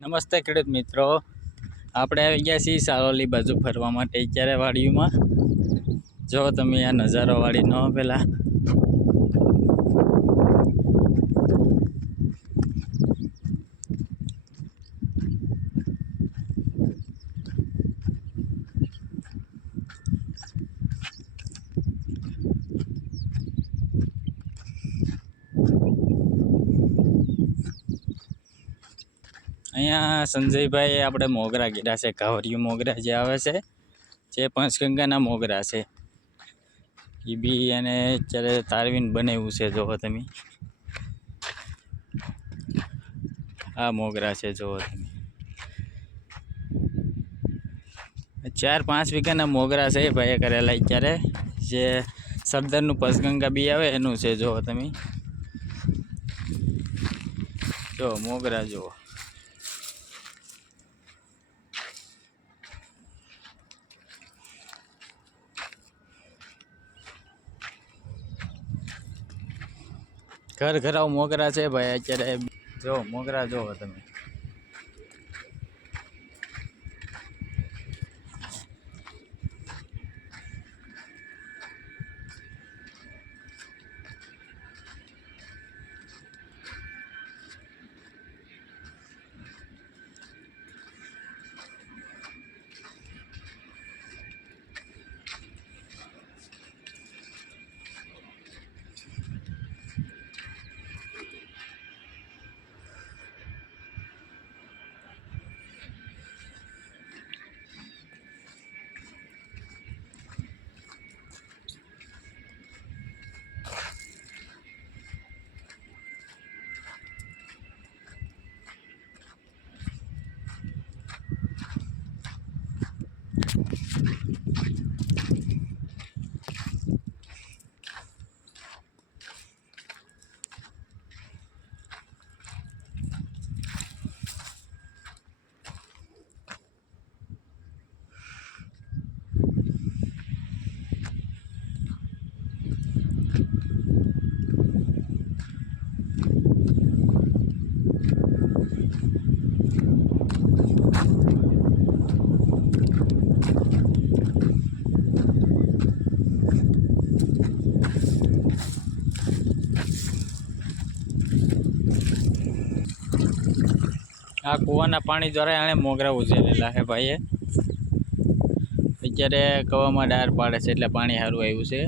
નમસ્તે ખેડૂત મિત્રો, આપણે આવી ગયા છીએ સારોલી બાજુ ફરવા માટે અત્યારે વાડીમાં. જો તમે આ નજારો વાડી ન પેલા અહીંયા સંજયભાઈ આપણે મોગરા કીધા છે, કાવરિયું મોગરા જે આવે છે, જે પંચગંગાના મોગરા છે. એ બી એને અત્યારે તારવીને બનાવ્યું છે. જોવો તમે આ મોગરા છે, જોવો તમે 4-5 વીઘાના મોગરા છે ભાઈએ કરેલા અત્યારે. જે સરદારનું પંચગંગા બી આવે એનું છે. જોવો તમે, જો મોગરા જુઓ. ઘર ઘરાવ મોગરા છે ભાઈ અત્યારે. જો મોગરા જોવો તમે. આ કૂવાના પાણી દ્વારા એણે મોગરા ઉછેરેલા છે ભાઈએ. અત્યારે કવામાં ડાર પાડે છે એટલે પાણી સારું આવ્યું છે.